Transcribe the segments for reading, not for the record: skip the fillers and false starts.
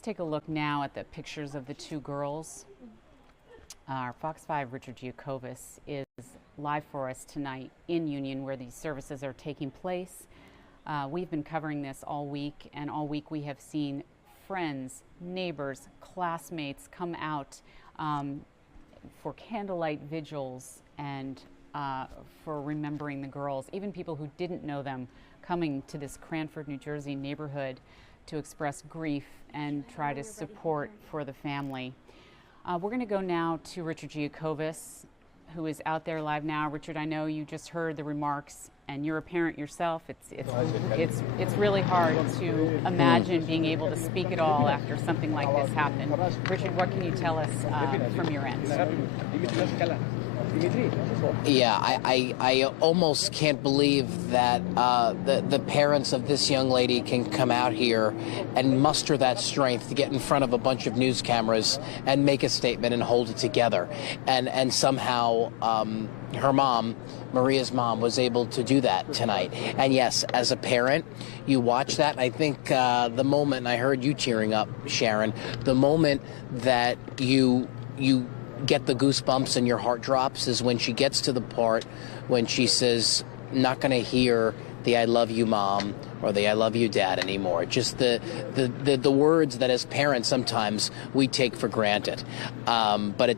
Let's take a look now at the pictures of the two girls. Our Fox 5 Richard Giacobis is live for us tonight in Union, where these services are taking place. We've been covering this all week, and all week we have seen friends, neighbors, classmates come out for candlelight vigils and for remembering the girls. Even people who didn't know them coming to this Cranford, New Jersey neighborhood to express grief and try to support for the family. We're going to go now to Richard Giacobis, who is out there live now. Richard, I know you just heard the remarks, and you're a parent yourself. It's really hard to imagine being able to speak at all after something like this happened. Richard, what can you tell us from your end? Yeah, I almost can't believe that the parents of this young lady can come out here and muster that strength to get in front of a bunch of news cameras and make a statement and hold it together. And somehow her mom, Maria's mom, was able to do that tonight. And yes, as a parent, you watch that. I think the moment, I heard you cheering up, Sharon, the moment that you get the goosebumps and your heart drops is when she gets to the part when she says, not going to hear the "I love you, Mom" or the "I love you, Dad" anymore. Just the words that as parents sometimes we take for granted. But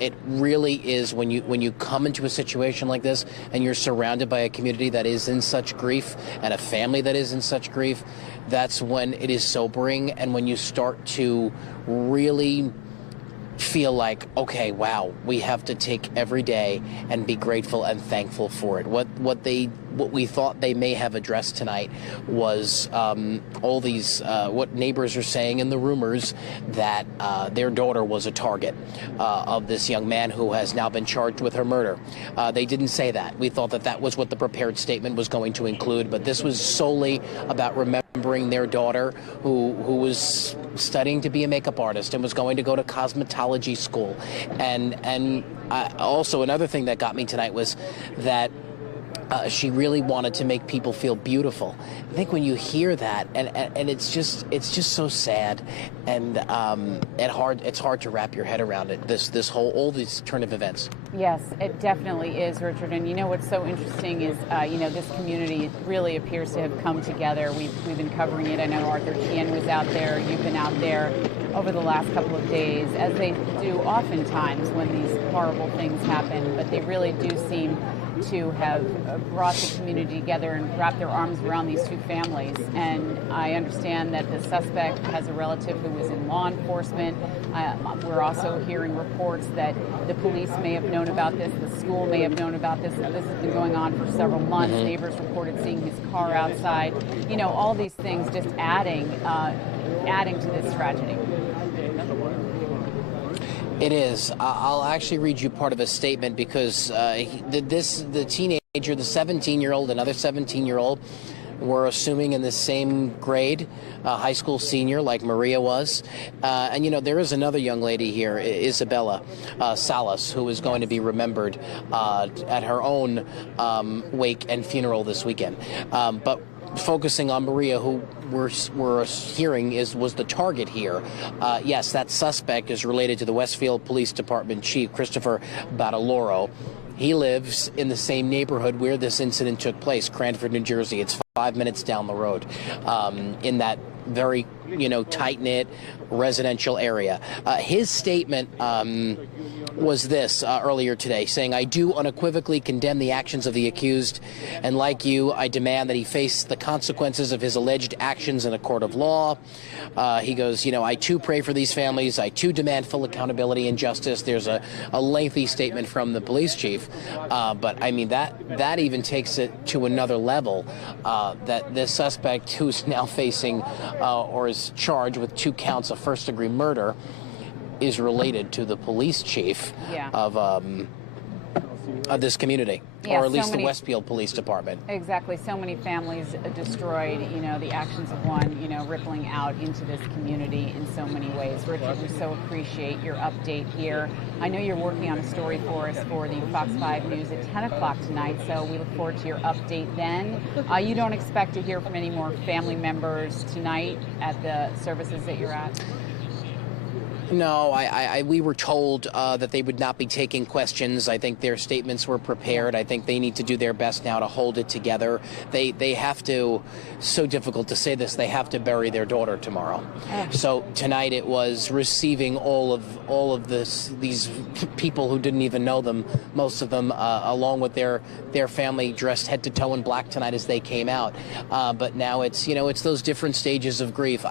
it really is when you come into a situation like this and you're surrounded by a community that is in such grief and a family that is in such grief, that's when it is sobering, and when you start to really feel like, okay, wow, we have to take every day and be grateful and thankful for it. What we thought they may have addressed tonight was all these what neighbors are saying in the rumors that their daughter was a target of this young man who has now been charged with her murder. They didn't say that. We thought that was what the prepared statement was going to include, but this was solely about remembering their daughter who was studying to be a makeup artist and was going to go to cosmetology school. And also another thing that got me tonight was that she really wanted to make people feel beautiful. I think when you hear that, and it's just so sad, and it's hard to wrap your head around it. All these turn of events. Yes, it definitely is, Richard. And you know what's so interesting is this community really appears to have come together. We've been covering it. I know Arthur Tien was out there. You've been out there over the last couple of days, as they do oftentimes when these horrible things happen. But they really do seem to have brought the community together and wrapped their arms around these two families. And I understand that the suspect has a relative who was in law enforcement. We're also hearing reports that the police may have known about this, the school may have known about this. This has been going on for several months. Neighbors reported seeing his car outside. You know, all these things just adding to this tragedy. It is. I'll actually read you part of a statement because the teenager, the 17-year-old, another 17-year-old, were assuming in the same grade, high school senior like Maria was. And, you know, there is another young lady here, Isabella Salas, who is going to be remembered at her own wake and funeral this weekend. But focusing on Maria, who we're hearing was the target here. Yes, that suspect is related to the Westfield Police Department Chief Christopher Battaloro. He lives in the same neighborhood where this incident took place, Cranford, New Jersey. It's 5 minutes down the road, in that very, tight-knit residential area. His statement was this earlier today, saying, "I do unequivocally condemn the actions of the accused, and like you, I demand that he face the consequences of his alleged actions in a court of law." He goes, I too pray for these families. I too demand full accountability and justice. There's a lengthy statement from the police chief, but I mean, that even takes it to another level, that this suspect, who's now facing or is charged with 2 counts of first-degree murder, is related to the police chief of of this community, Yeah, or at so least many, the Westfield Police Department. Exactly. So many families destroyed, the actions of one, rippling out into this community in so many ways. Richard, we so appreciate your update here. I know you're working on a story for us for the Fox 5 News at 10 o'clock tonight, so we look forward to your update then. You don't expect to hear from any more family members tonight at the services that you're at? No, we were told that they would not be taking questions. I think their statements were prepared. I think they need to do their best now to hold it together. They have to, so difficult to say this, they have to bury their daughter tomorrow. So tonight it was receiving all of these people who didn't even know them, most of them, along with their family, dressed head to toe in black tonight as they came out. But now it's those different stages of grief.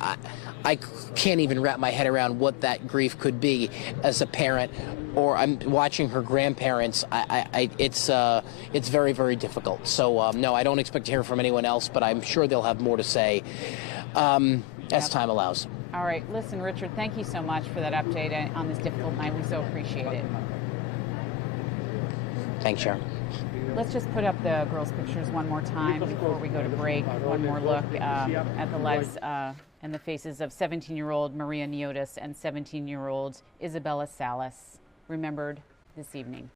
I can't even wrap my head around what that grief could be as a parent, or I'm watching her grandparents. It's very, very difficult. So no, I don't expect to hear from anyone else, but I'm sure they'll have more to say as time allows. All right. Listen, Richard, thank you so much for that update on this difficult night. We so appreciate it. Thanks, Sharon. Let's just put up the girls' pictures one more time before we go to break. One more look at the lives and the faces of 17-year-old Maria Niotis and 17-year-old Isabella Salas, remembered this evening.